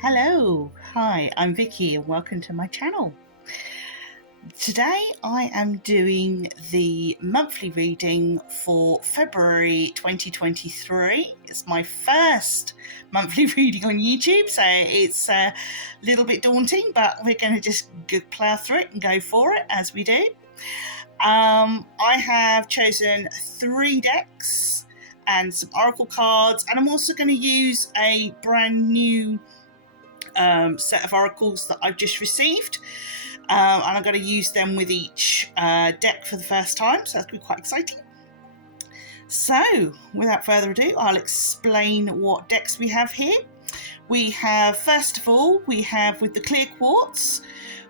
Hello, hi, I'm Vicky and welcome to my channel. Today I am doing the monthly reading for February 2023. It's my first monthly reading on YouTube, so it's a little bit daunting, but we're going to just plough through it and go for it as we do. I have chosen 3 decks and some oracle cards, and I'm also going to use a brand new set of oracles that I've just received, and I'm going to use them with each deck for the first time, so that's going to be quite exciting. So without further ado, I'll explain what decks we have here. We have, first of all, we have with the clear quartz,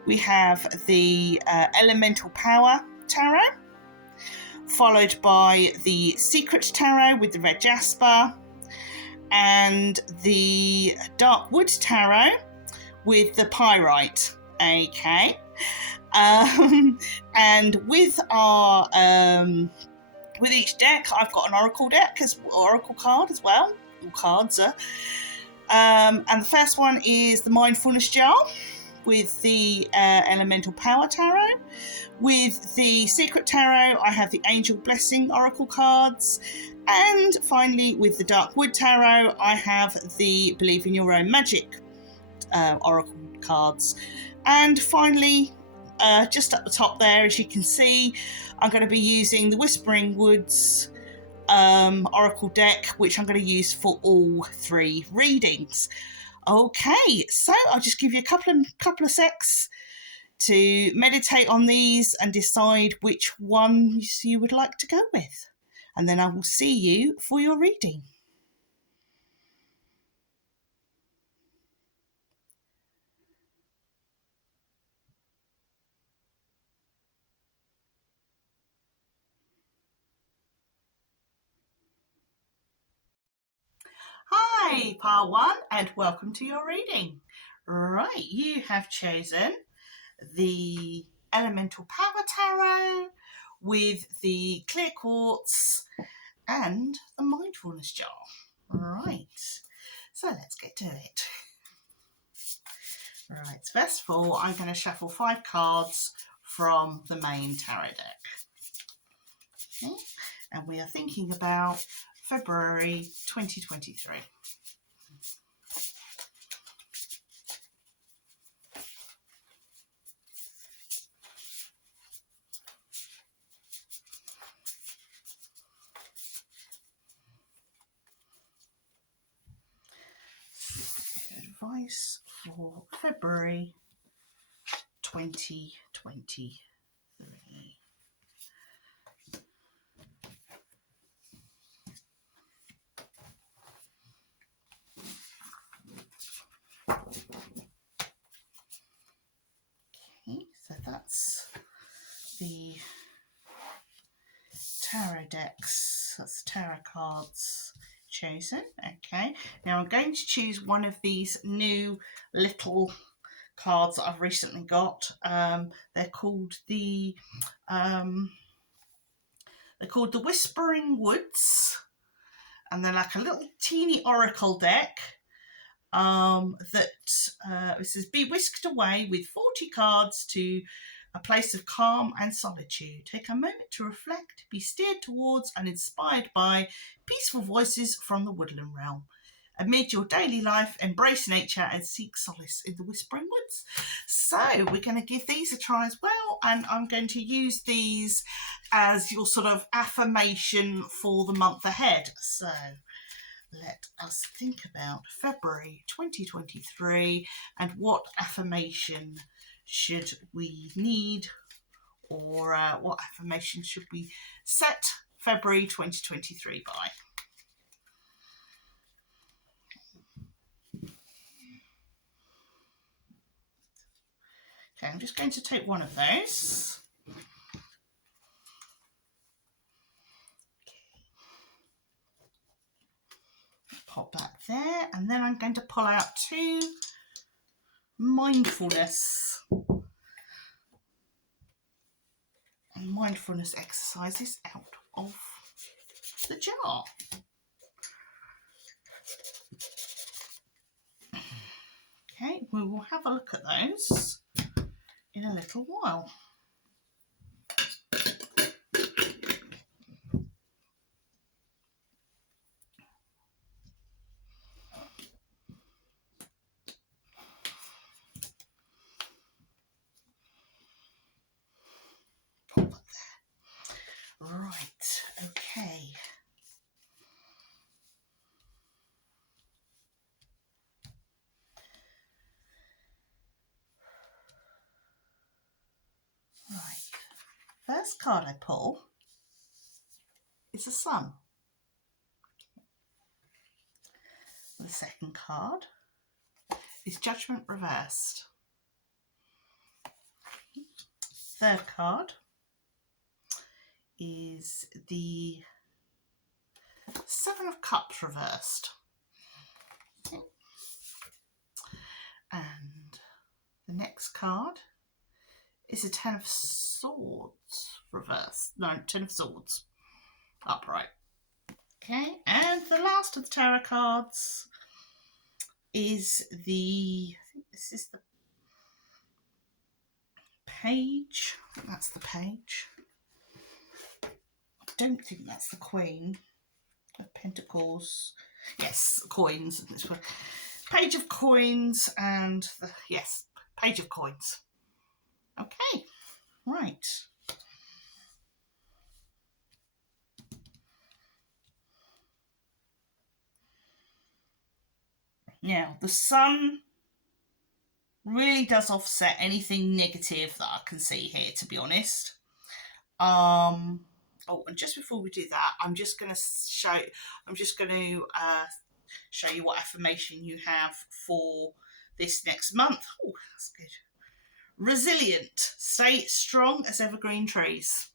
we have the elemental power tarot, followed by the secret tarot with the red jasper, and the dark wood tarot with the pyrite. Okay. And with our with each deck, I've got an oracle deck oracle card as well. All cards are. And the first one is the mindfulness jar with the elemental power tarot. With the secret tarot, I have the angel blessing oracle cards. And finally, with the dark wood tarot, I have the believe in your own magic oracle cards. And finally, just at the top there, as you can see, I'm going to be using the Whispering Woods oracle deck, which I'm going to use for all 3 readings. Okay, so I'll just give you a couple of secs to meditate on these and decide which ones you would like to go with, and then I will see you for your reading. Hi, Pile 1, and welcome to your reading. Right, you have chosen the Elemental Power Tarot with the Clear Quartz and the Mindfulness Jar. Right, so let's get to it. Right, so first of all, I'm going to shuffle 5 cards from the main tarot deck. Okay, and we are thinking about February 2023. Advice for February 2023. Okay, so that's the tarot decks, that's the tarot cards chosen. Okay, now I'm going to choose one of these new little cards that I've recently got. They're called the Whispering Woods, and they're like a little teeny oracle deck. That it says, be whisked away with 40 cards to a place of calm and solitude. Take a moment to reflect, be steered towards and inspired by peaceful voices from the woodland realm. Amid your daily life, embrace nature and seek solace in the Whispering Woods. So we're going to give these a try as well, and I'm going to use these as your sort of affirmation for the month ahead. So let us think about February 2023 and what affirmation should we need, or what affirmation should we set February 2023 by. Okay, I'm just going to take one of those. Pop that there, and then I'm going to pull out 2 mindfulness exercises out of the jar. Okay, we will have a look at those in a little while. Right, okay. Right, first card I pull is the Sun. The second card is Judgment reversed. Third card is the Seven of Cups reversed. And the next card is a Ten of Swords reversed. No, Ten of Swords upright. Okay, and the last of the tarot cards is the, I think this is the Page. I think that's the Page. I don't think that's the Queen of Pentacles. Yes, coins. Page of Coins and the, yes, Page of Coins. Okay, right. Now, the Sun really does offset anything negative that I can see here, to be honest. Oh, and just before we do that, I'm just going to show you what affirmation you have for this next month. Oh, that's good. Resilient. Stay strong as evergreen trees.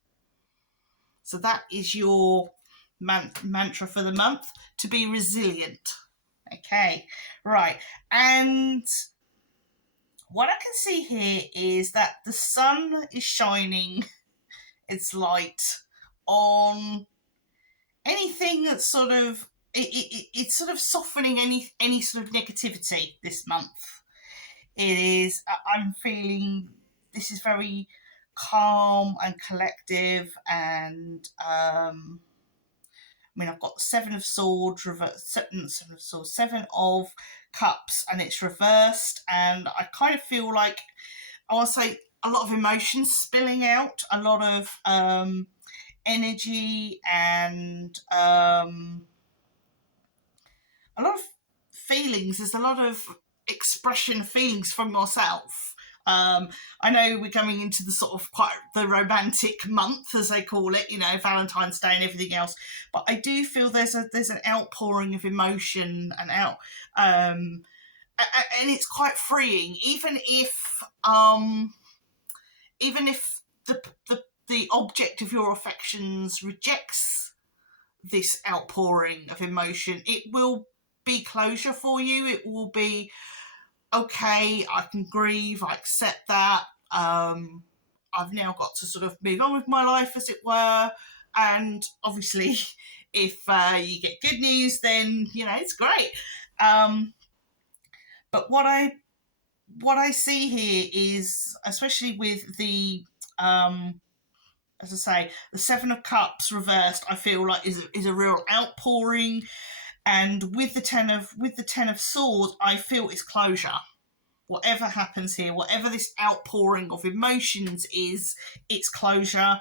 So that is your mantra for the month, to be resilient. Okay, right. And what I can see here is that the Sun is shining its light on anything that's sort of, it's sort of softening any sort of negativity this month. It is, I'm feeling this is very calm and collective, and I mean, I've got the Seven of Swords, Seven of Cups, and it's reversed, and I kind of feel like, I want to say, a lot of emotions spilling out, a lot of energy, and a lot of feelings. There's a lot of expression feelings from yourself. I know we're coming into the sort of quite the romantic month, as they call it, you know, Valentine's Day and everything else. But I do feel there's an outpouring of emotion and and it's quite freeing, even if the object of your affections rejects this outpouring of emotion. It will be closure for you. It will be, okay, I can grieve, I accept that. I've now got to sort of move on with my life, as it were. And obviously, if you get good news, then, you know, it's great. But what I see here is, especially with the, as I say, the Seven of Cups reversed, I feel like is a real outpouring. And with the Ten of Swords, I feel it's closure. Whatever happens here, whatever this outpouring of emotions is, it's closure.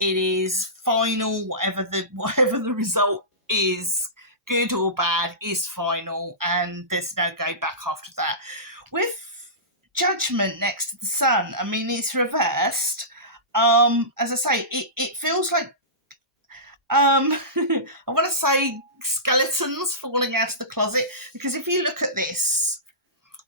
It is final. Whatever the result is, good or bad, is final, and there's no go back after that. With Judgment next to the Sun, I mean, it's reversed. As I say, it feels like I want to say skeletons falling out of the closet, because if you look at this,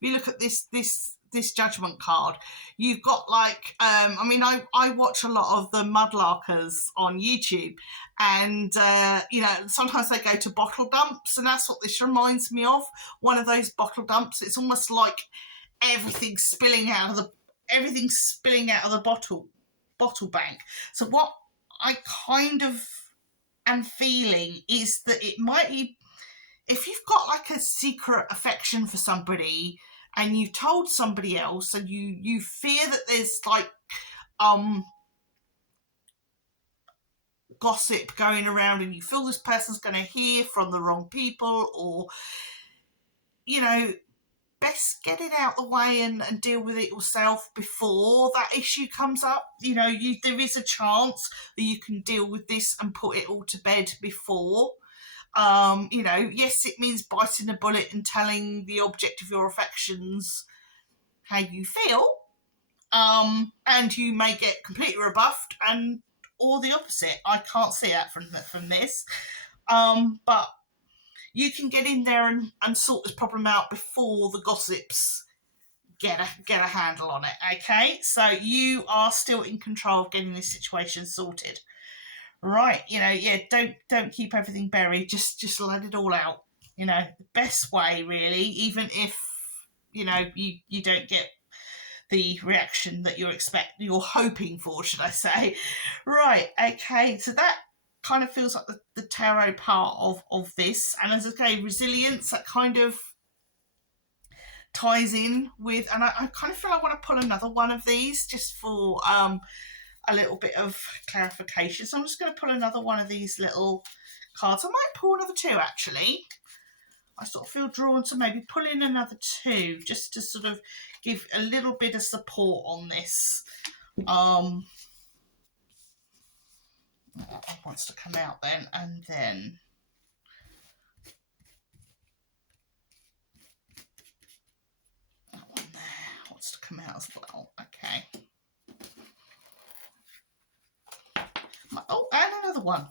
this Judgment card, you've got like, I mean, I watch a lot of the mudlarkers on YouTube, and you know, sometimes they go to bottle dumps, and that's what this reminds me of. One of those bottle dumps. It's almost like everything's spilling out of the bottle bank. So what I kind of am feeling is that it might be, if you've got like a secret affection for somebody and you've told somebody else, and you fear that there's like gossip going around, and you feel this person's going to hear from the wrong people, or best get it out the way and deal with it yourself before that issue comes up. There is a chance that you can deal with this and put it all to bed before. Yes, it means biting a bullet and telling the object of your affections how you feel, and you may get completely rebuffed, or the opposite. I can't see that from this, but you can get in there and sort this problem out before the gossips get a handle on it. Okay, so you are still in control of getting this situation sorted. Right, don't keep everything buried. Just let it all out. The best way, really, even if you don't get the reaction that you're hoping for, should I say. Right, okay, so that kind of feels like the tarot part of this. And as I say, resilience, that kind of ties in with, and I kind of feel I want to pull another one of these just for a little bit of clarification. So I'm just going to pull another one of these little cards. I might pull another two, actually. I sort of feel drawn to maybe pull in another two just to sort of give a little bit of support on this. That wants to come out then, and then that one there wants to come out as well. Okay. Oh, and another one.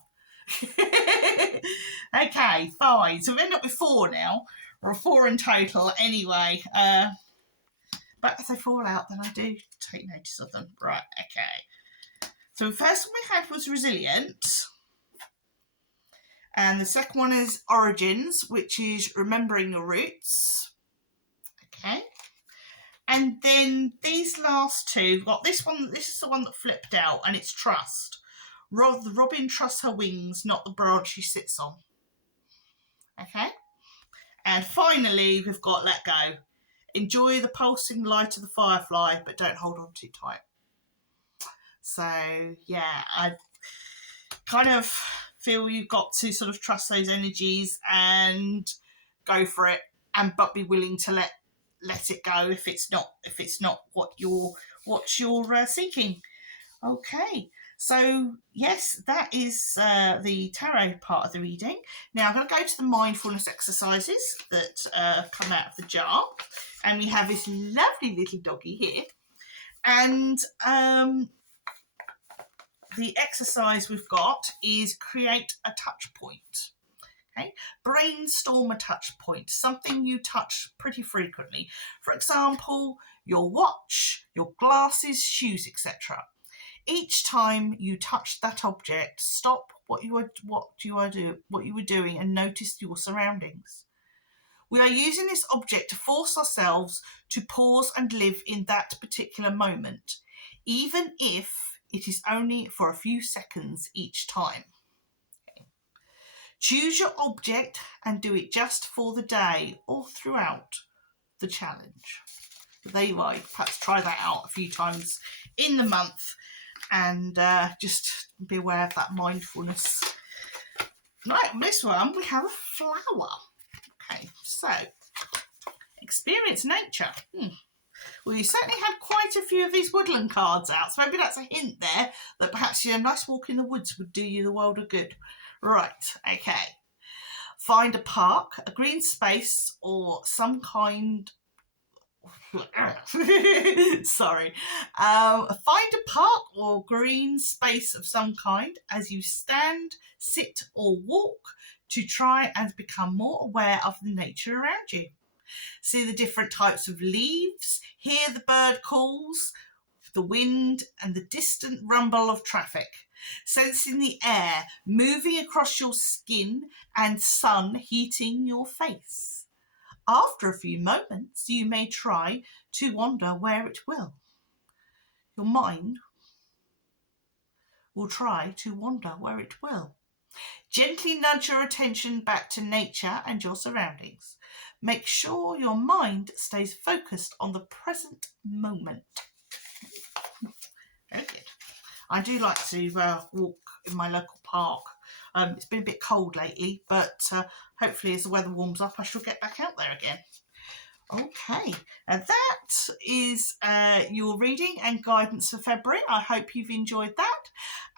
Okay, fine. So we end up with 4 now, or 4 in total anyway. But if they fall out, then I do take notice of them. Right, okay. So the first one we had was resilient. And the second one is origins, which is remembering your roots. Okay. And then these last two, we've got this one. This is the one that flipped out, and it's trust. The robin trusts her wings, not the branch she sits on. Okay. And finally, we've got let go. Enjoy the pulsing light of the firefly, but don't hold on too tight. So, yeah, I kind of feel you've got to sort of trust those energies and go for it, but be willing to let it go if it's not what you're seeking. Okay. So, yes, that is the tarot part of the reading. Now, I'm going to go to the mindfulness exercises that come out of the jar. And we have this lovely little doggy here. And the exercise we've got is create a touch point. Okay? Brainstorm a touch point, something you touch pretty frequently. For example, your watch, your glasses, shoes, etc. Each time you touch that object, stop what you were doing and notice your surroundings. We are using this object to force ourselves to pause and live in that particular moment, even if it is only for a few seconds each time. Okay. Choose your object and do it just for the day or throughout the challenge. There you are. Perhaps try that out a few times in the month. And just be aware of that mindfulness. Right, on this one, we have a flower. Okay, so, experience nature. Well, you certainly had quite a few of these woodland cards out, so maybe that's a hint there that perhaps a nice walk in the woods would do you the world of good. Right, okay. Find a park, a green space, or some kind... Sorry. Find a park or green space of some kind as you stand, sit, or walk to try and become more aware of the nature around you. See the different types of leaves, hear the bird calls, the wind, and the distant rumble of traffic. Sensing the air moving across your skin and sun heating your face. After a few moments, you may try to wander where it will. Your mind will try to wander where it will. Gently nudge your attention back to nature and your surroundings. Make sure your mind stays focused on the present moment. Very good. I do like to walk in my local park. It's been a bit cold lately, but hopefully as the weather warms up, I shall get back out there again. Okay, and that is your reading and guidance for February. I hope you've enjoyed that,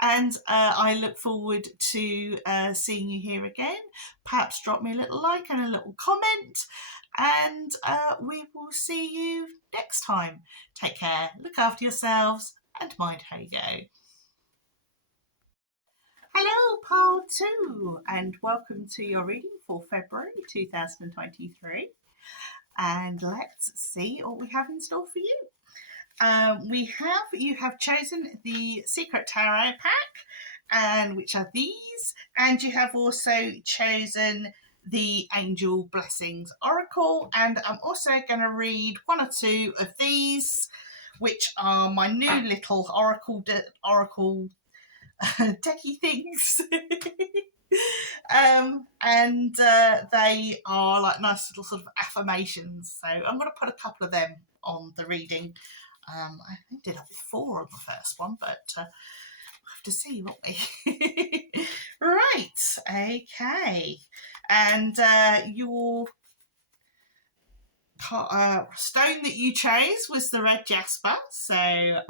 and I look forward to seeing you here again. Perhaps drop me a little like and a little comment, and we will see you next time. Take care, look after yourselves, and mind how you go. Hello, Pile 2, and welcome to your reading for February 2023. And let's see what we have in store for you. You have chosen the Secret Tarot pack, and which are these, and you have also chosen the Angel Blessings Oracle, and I'm also going to read one or two of these, which are my new little oracle techie things. And they are like nice little sort of affirmations, so I'm going to put a couple of them on the reading. I did have 4 on the first one, but we'll have to see, won't we? Right, okay, and your stone that you chose was the red jasper. So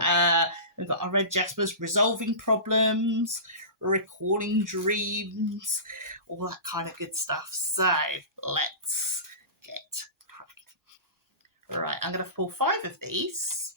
we've got our red jaspers: resolving problems, recalling dreams, all that kind of good stuff. So let's get cracking. Right, I'm going to pull 5 of these.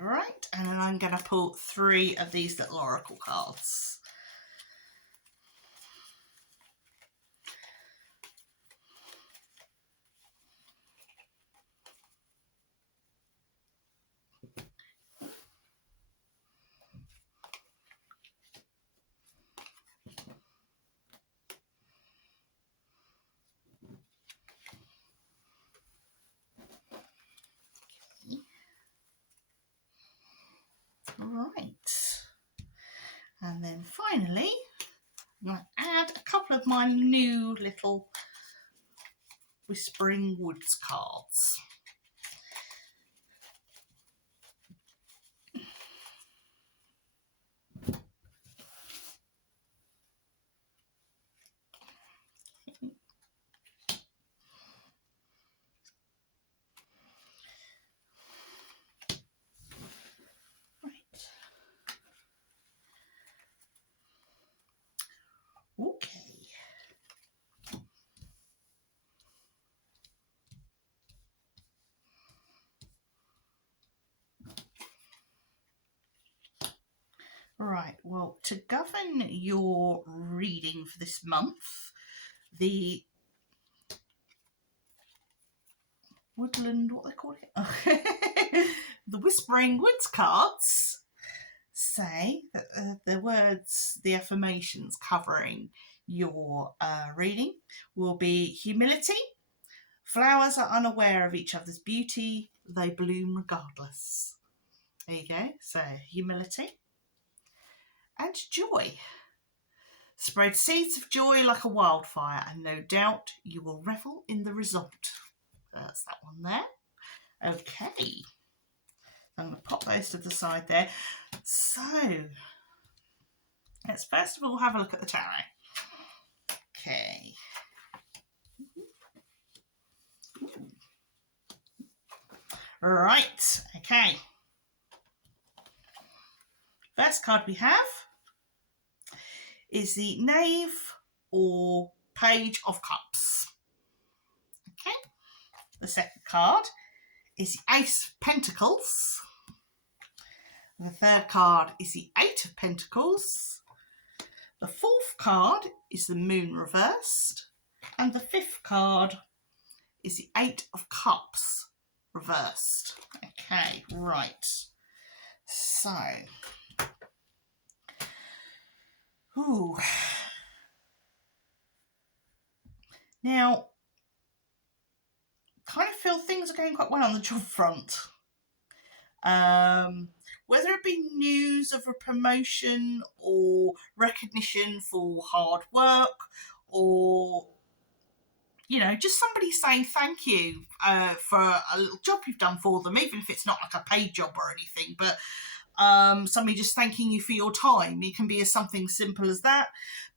Right, and then I'm going to pull 3 of these little oracle cards. Right, and then finally I'm going to add a couple of my new little Whispering Woods cards. Okay. Right, well, to govern your reading for this month, the woodland, what they call it? The Whispering Woods cards say that the words, the affirmations covering your reading will be humility. Flowers are unaware of each other's beauty, they bloom regardless. There you go. So, humility. And joy. Spread seeds of joy like a wildfire, and no doubt you will revel in the result. That's that one there. Okay. I'm going to pop those to the side there. So, let's first of all have a look at the tarot. Okay. Right. Okay. First card we have is the Knave or Page of Cups. Okay. The second card is the Ace of Pentacles. The third card is the Eight of Pentacles. The fourth card is the Moon reversed. And the fifth card is the Eight of Cups reversed. Okay, right. So, now, kind of feel things are going quite well on the job front. Whether it be news of a promotion or recognition for hard work, or just somebody saying thank you for a little job you've done for them, even if it's not like a paid job or anything, but somebody just thanking you for your time. It can be something simple as that,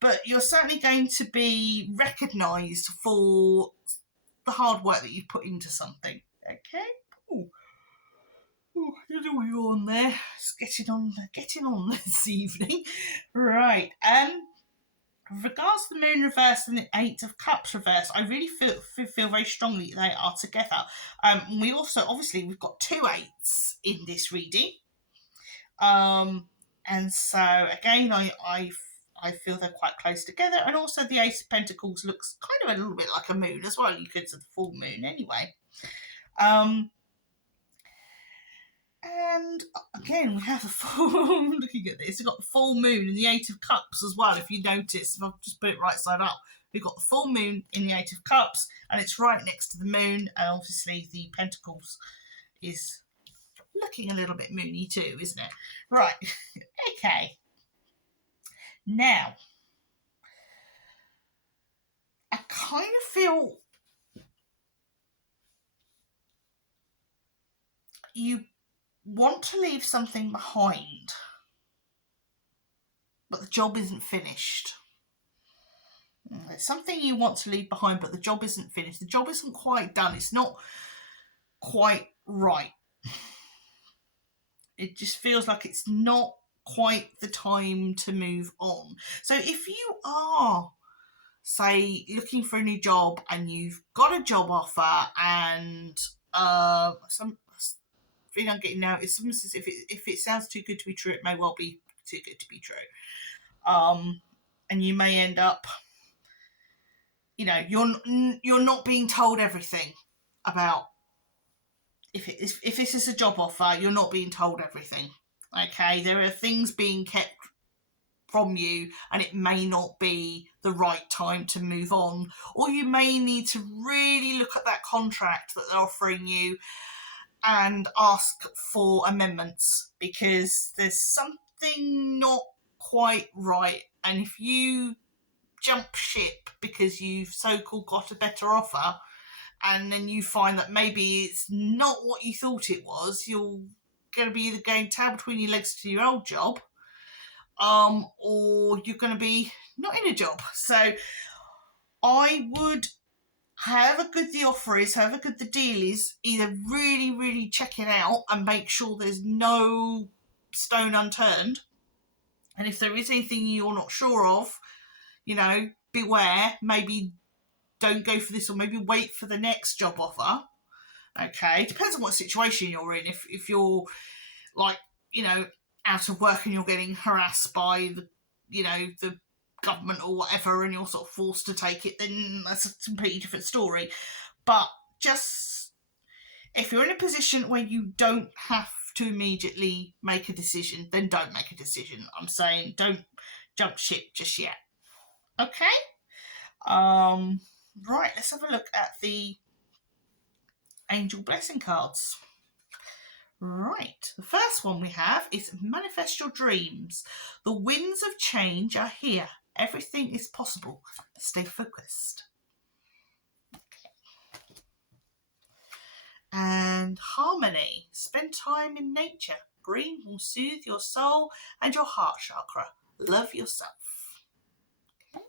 but you're certainly going to be recognised for the hard work that you've put into something. Okay. You know what you're on there. It's getting on this evening. Right. With regards to the Moon reverse and the Eight of Cups reverse, I really feel very strongly they are together. We also, obviously, we've got 2 8s in this reading. And so again, I feel they're quite close together. And also the Ace of Pentacles looks kind of a little bit like a moon as well. You could say the full moon anyway. And again, we have the full, looking at this, we've got the full moon and the Eight of Cups as well. If you notice, if I've just put it right side up, we've got the full moon in the Eight of Cups, and it's right next to the moon. And obviously the Pentacles is looking a little bit moony too, isn't it? Right. Okay. Now, I kind of feel you want to leave something behind, but the job isn't finished. There's something you want to leave behind, but the job isn't finished. The job isn't quite done. It's not quite right. It just feels like it's not quite the time to move on. So if you are, say, looking for a new job and you've got a job offer and some thing I'm getting now is if it sounds too good to be true, it may well be too good to be true. And you may end up, you're not being told everything about. If this is a job offer, you're not being told everything. Okay, there are things being kept from you, and it may not be the right time to move on, or you may need to really look at that contract that they're offering you and ask for amendments, because there's something not quite right. And if you jump ship because you've so-called got a better offer, and then you find that maybe it's not what you thought it was, you're going to be either going tail between your legs to your old job, or you're going to be not in a job. So I would, however good the offer is, however good the deal is, either really, really check it out and make sure there's no stone unturned. And if there is anything you're not sure of, beware. Maybe don't go for this, or maybe wait for the next job offer. Okay, depends on what situation you're in. If you're out of work and you're getting harassed by the government or whatever, and you're sort of forced to take it, then that's a completely different story. But just if you're in a position where you don't have to immediately make a decision, then don't make a decision. I'm saying don't jump ship just yet. Okay. Right, let's have a look at the angel blessing cards. Right, the first one we have is manifest your dreams. The winds of change are here. Everything is possible. Stay focused. Okay. And harmony. Spend time in nature. Green will soothe your soul and your heart chakra. Love yourself. Okay.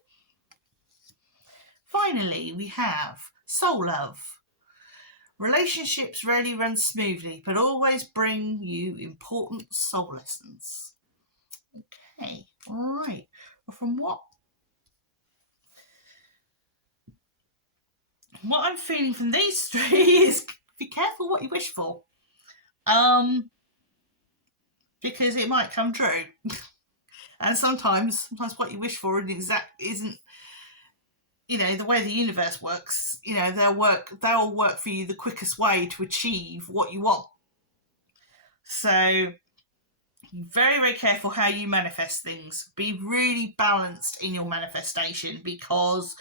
Finally, we have soul love. Relationships rarely run smoothly, but always bring you important soul lessons. Okay, all right. Well, from what I'm feeling from these three is be careful what you wish for. because it might come true. And sometimes what you wish for isn't, you know, the way the universe works. You know, they'll work for you the quickest way to achieve what you want. So very, very careful how you manifest things. Be really balanced in your manifestation, because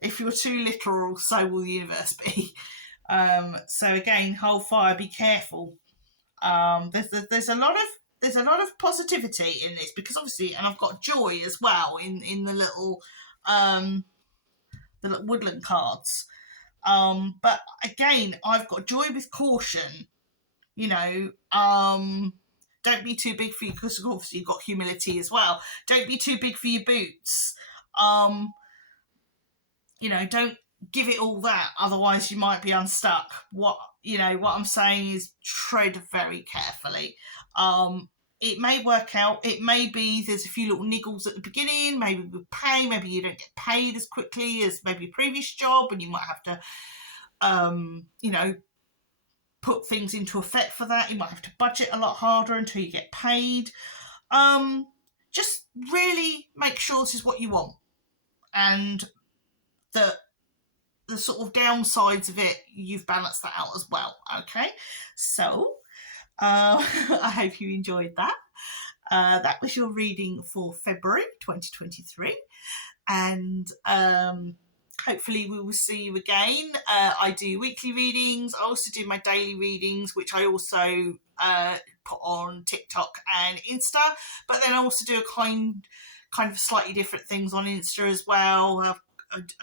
if you're too literal, so will the universe be. So again, hold fire, be careful. There's a lot of positivity in this, because obviously, and I've got joy as well in the little woodland cards. But again, I've got joy with caution. You know, don't be too big for you, because obviously you've got humility as well. Don't be too big for your boots. You know, don't give it all that, otherwise you might be unstuck. What I'm saying is tread very carefully. It may work out. It may be there's a few little niggles at the beginning, maybe with pay, maybe you don't get paid as quickly as maybe a previous job, and you might have to put things into effect for that. You might have to budget a lot harder until you get paid. Just really make sure this is what you want, and the sort of downsides of it, you've balanced that out as well. Okay, so I hope you enjoyed that. That was your reading for February 2023, and hopefully we will see you again. I do weekly readings. I also do my daily readings, which I also put on TikTok and Insta, but then I also do a kind of slightly different things on Insta as well. I've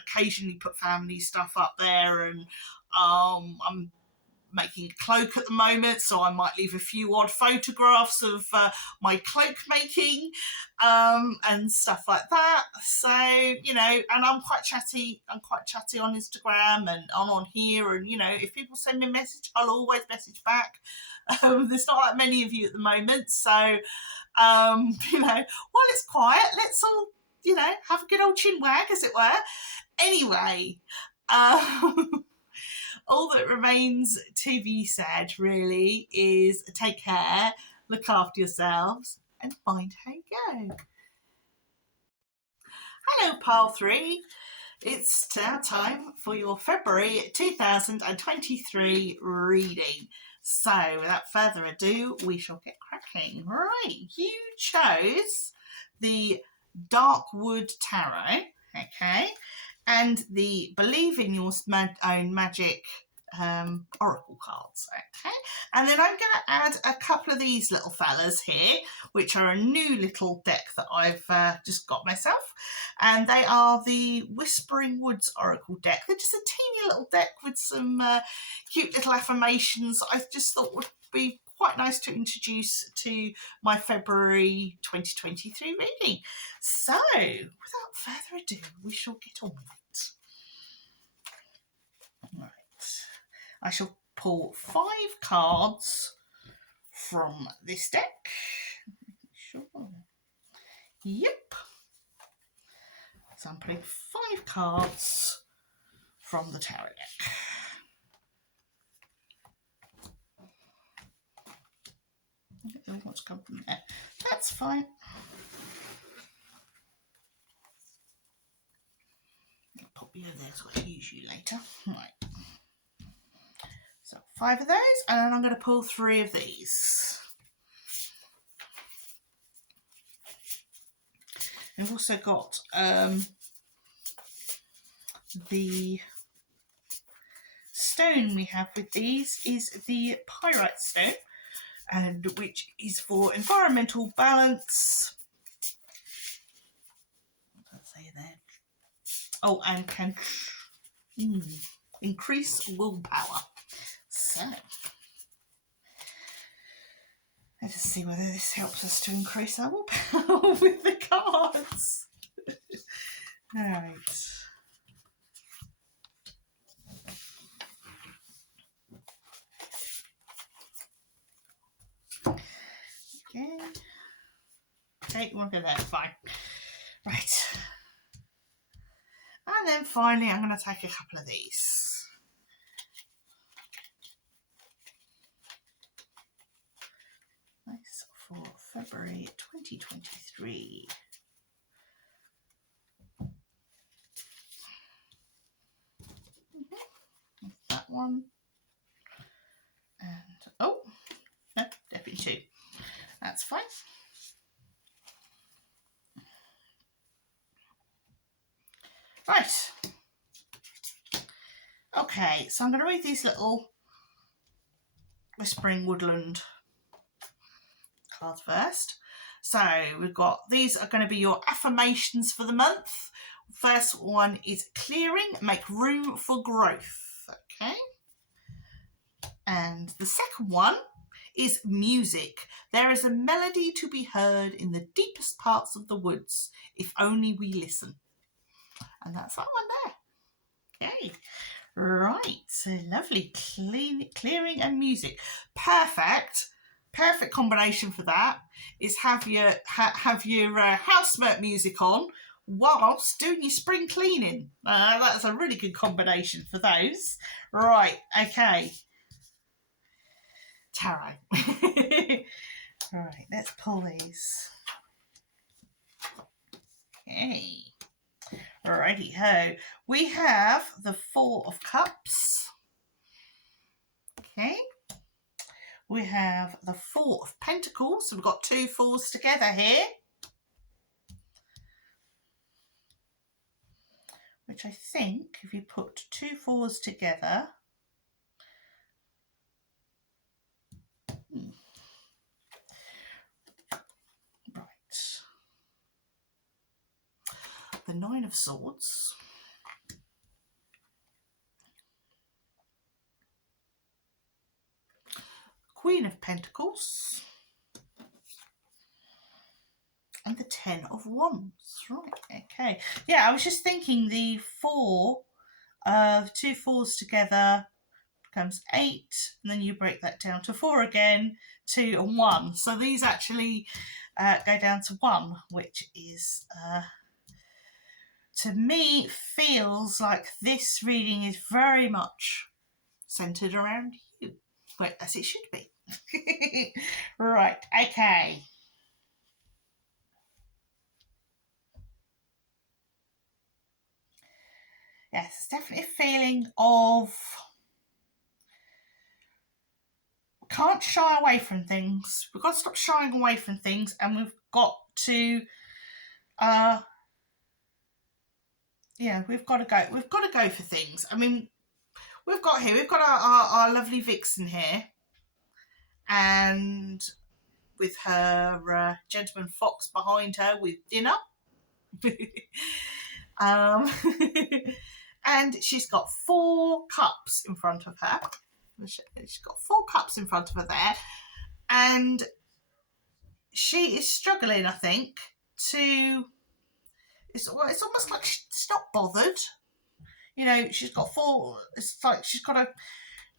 occasionally put family stuff up there, and I'm making a cloak at the moment, so I might leave a few odd photographs of my cloak making and stuff like that. So, you know, and I'm quite chatty on Instagram and on here, and, you know, if people send me a message, I'll always message back. There's not that many of you at the moment, so you know, while it's quiet, let's all, you know, have a good old chin wag, as it were. Anyway, all that remains to be said, really, is take care, look after yourselves, and find how you go. Hello, Pile 3. It's now time for your February 2023 reading. So, without further ado, we shall get cracking. Right, you chose the Darkwood Tarot, okay, and the Believe in Your Own Magic oracle cards, okay, and then I'm going to add a couple of these little fellas here, which are a new little deck that I've just got myself, and they are the Whispering Woods oracle deck. They're just a teeny little deck with some cute little affirmations I just thought would be quite nice to introduce to my February 2023 reading. So, without further ado, we shall get on with it. Right. I shall pull 5 cards from this deck. Sure. Yep. So I'm putting 5 cards from the tarot deck. I don't know what's come from there. That's fine. I'll pop you over there so I can use you later. Right. So 5 of those, and I'm going to pull 3 of these. We've also got the stone we have with these is the pyrite stone, and which is for environmental balance. What does it say there? Oh, and can increase willpower. So let's see whether this helps us to increase our willpower with the cards. All right. Okay, you want to go there? Fine. Right. And then finally, I'm going to take a couple of these. February 2023. That one. And, oh, no, definitely 2. That's fine. Right. Okay, so I'm going to read these little Whispering Woodland cards first. So we've got, these are going to be your affirmations for the month. First one is clearing, make room for growth. Okay. And the second one is music. There is a melody to be heard in the deepest parts of the woods, if only we listen. And that's that one there. Okay. Right, so lovely. Clearing and music. Perfect combination for that is have your housemate music on whilst doing your spring cleaning. That's a really good combination for those. Right, okay. Tarot. Right, let's pull these. Okay. Righty ho. We have the 4 of Cups. Okay. We have the 4 of Pentacles. So we've got 2 4s together here. Which I think if you put 2 4s together. Right. The 9 of Swords. Queen of Pentacles. And the 10 of Wands. Right, okay. Yeah, I was just thinking the 4 of 2 4s together becomes 8, and then you break that down to 4 again, 2 and 1. So these actually go down to 1, which is, to me, feels like this reading is very much centered around you. Well, as it should be. Right, okay. Yes, it's definitely a feeling of can't shy away from things. We've got to stop shying away from things, and we've got to we've got to go for things. I mean, we've got our lovely Vixen here, and with her gentleman fox behind her with dinner. And she's got 4 cups in front of her. She's got 4 cups in front of her there, and she is struggling, I think, to. It's almost like she's not bothered. You know, she's got 4. It's like she's got to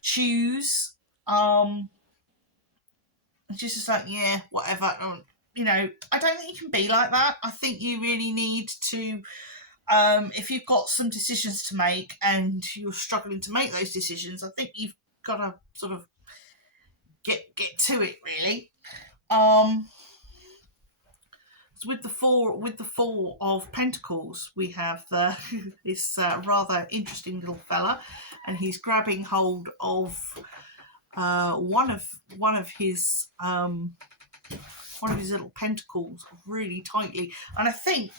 choose. And she's just like, yeah, whatever. You know, I don't think you can be like that. I think you really need to. If you've got some decisions to make and you're struggling to make those decisions, I think you've got to sort of get to it, really. So with the 4 of Pentacles, we have this rather interesting little fella, and he's grabbing hold of one of his little pentacles really tightly. And I think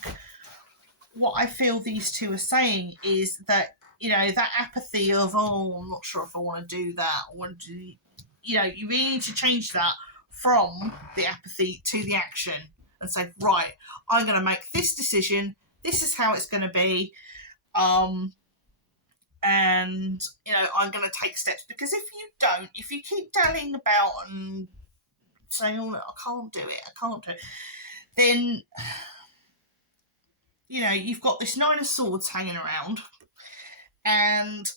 what I feel these 2 are saying is that, you know, that apathy of, oh, I'm not sure if I want to do that, I want to do, you know, you really need to change that from the apathy to the action and say, right, I'm going to make this decision, this is how it's going to be, and, you know, I'm going to take steps. Because if you keep dallying about and saying, oh, no, I can't do it, then, you know, you've got this 9 of Swords hanging around, and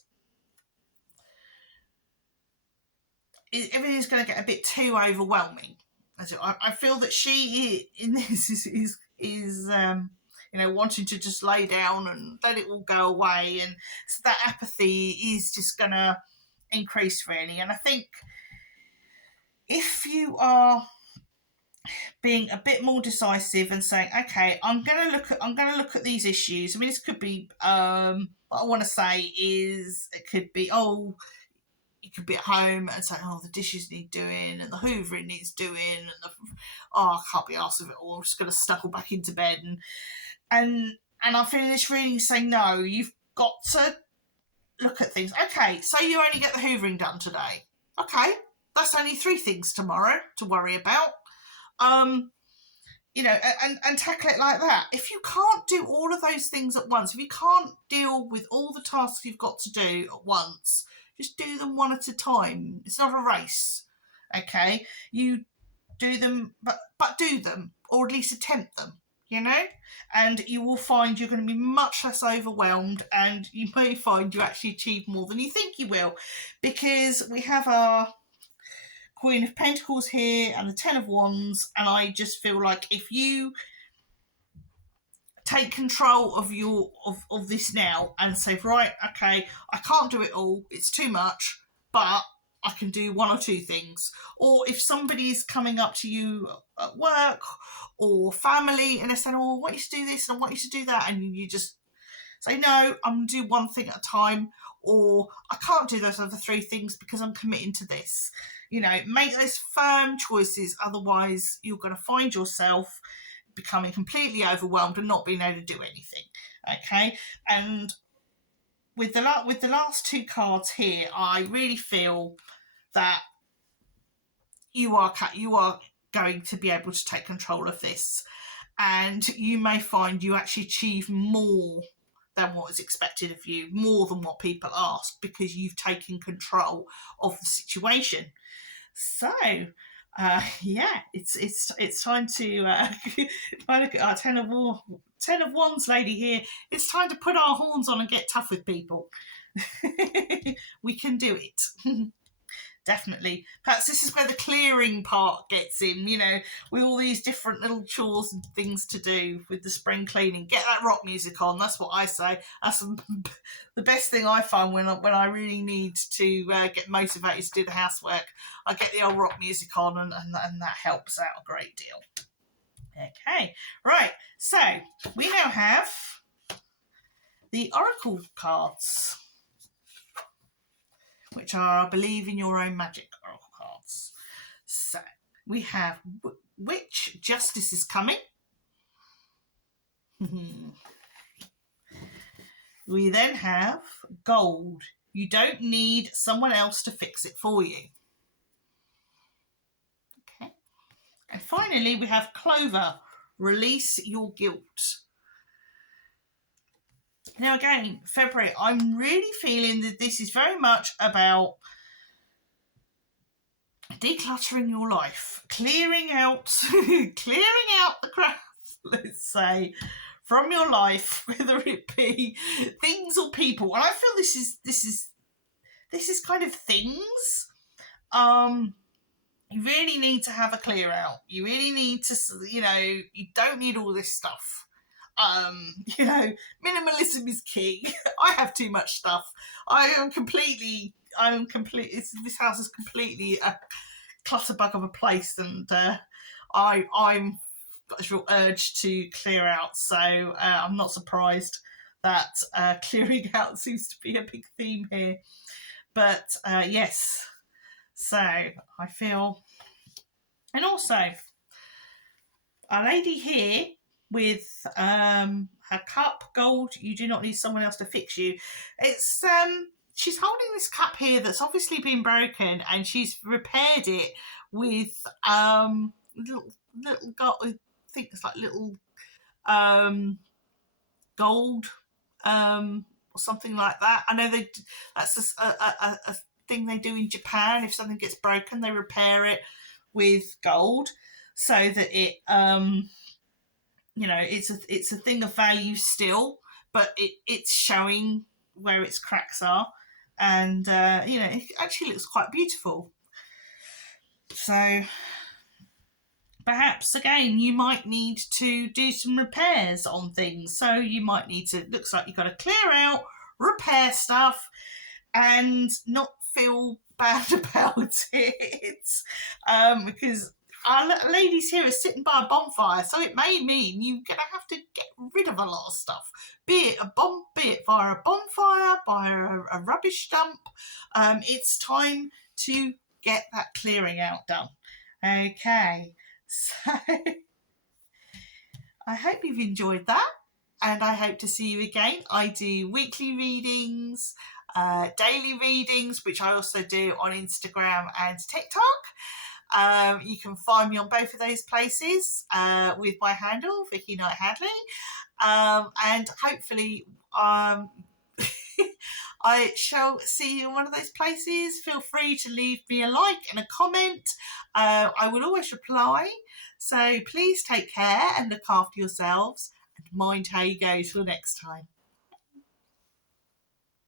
everything's going to get a bit too overwhelming. I feel that she in this is you know, wanting to just lay down and let it all go away, and so that apathy is just going to increase, really. And I think if you are being a bit more decisive and saying, okay, I'm going to look at these issues. I mean, this could be, what I want to say is, it could be, you could be at home and say, oh, the dishes need doing and the hoovering needs doing and I can't be arsed with it all. I'm just going to snuggle back into bed. And I'm feeling this reading saying, no, you've got to look at things. Okay, so you only get the hoovering done today. Okay, that's only 3 things tomorrow to worry about. You know, and tackle it like that. If you can't do all of those things at once, if you can't deal with all the tasks you've got to do at once, just do them one at a time. It's not a race, okay? You do them, but do them, or at least attempt them, you know? And you will find you're going to be much less overwhelmed, and you may find you actually achieve more than you think you will, because we have our Queen of Pentacles here and the Ten of Wands, and I just feel like if you take control of your of this now and say, right, okay, I can't do it all, it's too much, but I can do 1 or 2 things. Or if somebody's coming up to you at work or family and they're saying, oh, I want you to do this and I want you to do that, and you just say, no, I'm going to do 1 thing at a time, or I can't do those other 3 things because I'm committing to this. You know, make those firm choices, otherwise you're going to find yourself becoming completely overwhelmed and not being able to do anything. Okay, and with the last 2 cards here, I really feel that you are going to be able to take control of this, and you may find you actually achieve more than what is expected of you, more than what people ask, because you've taken control of the situation. So, yeah, it's time to if I look at our Ten of Wands lady here, it's time to put our horns on and get tough with people. We can do it. Definitely. Perhaps this is where the clearing part gets in, you know, with all these different little chores and things to do with the spring cleaning. Get that rock music on. That's what I say. That's the best thing I find when I really need to get motivated to do the housework. I get the old rock music on, and that helps out a great deal. Okay, right. So we now have the Oracle cards, which are, I believe, in your own magic oracle cards. So we have which justice is coming. We then have gold. You don't need someone else to fix it for you. Okay. And finally, we have Clover. Release your guilt. Now again, February, I'm really feeling that this is very much about decluttering your life, clearing out the crap, let's say, from your life, whether it be things or people. And I feel this is kind of things. You really need to have a clear out. You really need to, you know, you don't need all this stuff. You know, minimalism is key. I have too much stuff. This house is completely a clutterbug of a place, and I'm got this real urge to clear out. So I'm not surprised that clearing out seems to be a big theme here. But yes, so I feel, and also a lady here with her cup, gold. You do not need someone else to fix you. It's she's holding this cup here that's obviously been broken, and she's repaired it with little gold. I think it's like little gold or something like that. I know that's a thing they do in Japan. If something gets broken, they repair it with gold so that it you know, it's a thing of value still, but it's showing where its cracks are, and you know, it actually looks quite beautiful. So perhaps again you might need to do some repairs on things. So you might need to, looks like you've got to clear out, repair stuff, and not feel bad about it, because our ladies here are sitting by a bonfire, so it may mean you're going to have to get rid of a lot of stuff, be it via a bonfire, via a rubbish dump. It's time to get that clearing out done. Okay, so I hope you've enjoyed that, and I hope to see you again. I do weekly readings, daily readings, which I also do on Instagram and TikTok. You can find me on both of those places with my handle, Vicky Knight Hadley, and hopefully I shall see you in one of those places. Feel free to leave me a like and a comment. I will always reply. So please take care and look after yourselves, and mind how you go till next time.